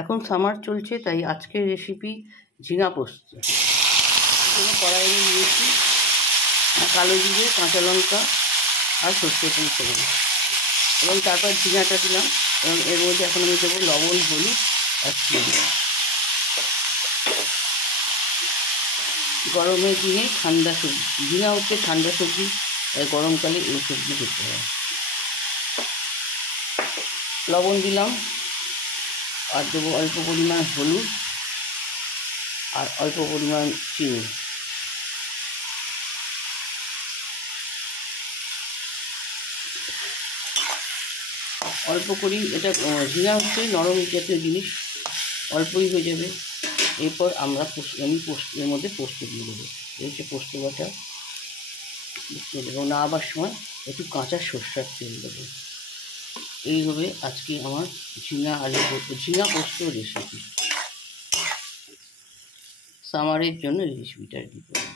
এখন সামার চলছে, তাই আজকের রেসিপি ঝিঙা পোস্ত। কড়াইয়ে নিয়েছি কালো জিরে, কাঁচা লঙ্কা আর সর্ষে তেল দেবো, এবং তারপর ঝিঙাটা দিলাম, এবং এর মধ্যে এখন আমি দেবো লবণ, হলুদ আর চিনি। গরমের দিনে ঠান্ডা সবজি, ঝিঙা হচ্ছে ঠান্ডা সবজি, তাই গরমকালে এই সবজি খেতে হয়। লবণ দিলাম, আর দেবো অল্প পরিমাণ হলুদ আর অল্প পরিমাণ চিনি। অল্প করেই, এটা ঝিঙা হচ্ছে নরম জাতীয় জিনিস, অল্পই হয়ে যাবে। এরপর আমি এর মধ্যে পোস্ত দিয়ে দেবো। এই হচ্ছে পোস্ত বাটা, এবং নামাবার সময় একটু কাঁচা সর্ষের তেল দেবো। এইভাবে আজকে আমার ঝিঙা পোস্ত রেসিপি। সামারের জন্য এই রেসিপিটা রেডি করব।